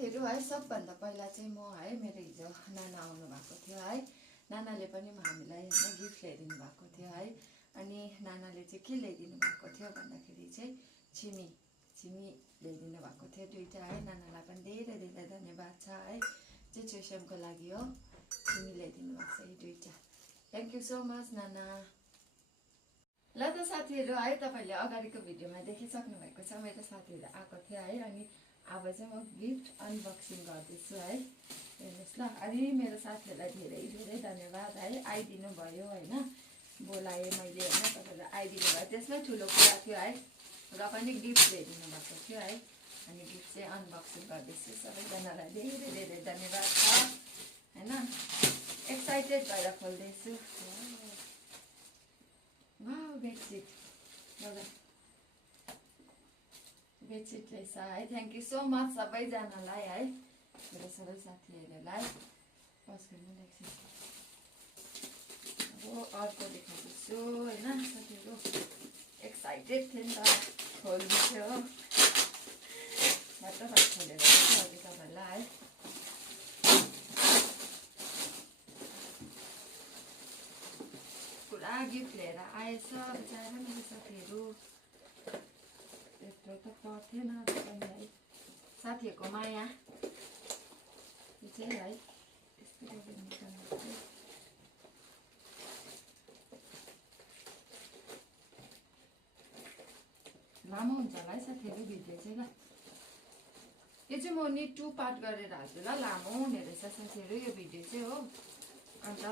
साथीहरु है सबभन्दा पहिला चाहिँ म है मेरो हिजो नाना आउनु भएको थियो है नानाले पनि हामीलाई हैन गिफ्ट ल्याइदिनु भएको थियो है अनि नानाले चाहिँ के ल्याइदिनु भएको थियो भन्दाखेरि चाहिँ छिमी ल्याइदिनु भएको थियो दुईटा है नानालाई पनि धेरै धेरै धन्यवाद छ है सिचुएसनको लागि हो छिमी ल्याइदिनु भएको छ यी दुईटा थ्यांक यू सो मच नाना ल त साथीहरु है तपाईले अगाडिको भिडियोमा देखिसक्नु भएको छ मेरो साथीहरु आएको थियो है अनि अब चाहिँ म गिफ्ट अनबक्सिङ गर्दैछु है हेर्नुस् ल अनि मेरो साथीहरुलाई धेरै धेरै धन्यवाद है आइदिनु भयो हैन बोलाए मैले हैन तपाईहरुले आइदिनु भयो त्यसमै ठुलो कुरा थियो है र पनि गिफ्ट ल्याइदिनु भएको थियो है अनि गिफ्ट चाहिँ अनबक्सिङ गर्दैछु सबैजनालाई धेरै धेरै धन्यवाद छ हैन एक्साइटेड भएर खोल्दैछु वाउ बेडसिट बेडसिट रहेछ है थ्यांक यू सो मच सबैजनालाई है मेरो सबै साथीहरुलाई पस गर्नु लाग्छ अब अर्को देखाउँछु हैन साथीहरु एक्साइटेड थिए नि त खोल्नु थियो फटाफट खोलेर अहिले तपाईहरुलाई है पुरा गिफ्ट लिएर आएछ बिचारा मेरो साथीहरु यत्रो त पर्थेन पनि है साथीहरुको माया यो चाहिँ है यस्तो गरेर निकाल्नु लामो हुन्छ होला है साथीहरु भिडियो चाहिँ ल यो चाहिँ म नि 2 पार्ट गरेर हाल्छु ल लामो हुने रहेछ साथीहरु यो भिडियो चाहिँ हो अन्त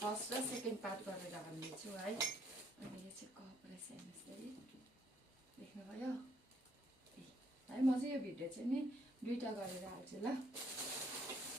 फर्स्ट र सेकेन्ड पार्ट गरेर हाल्नेछु है अनि यो चाहिँ कप रहेछ हेर्नुस् देख्नुभयो है म चाहिँ यो भिडियो चाहिँ नि 2टा गरेर हाल्छु ल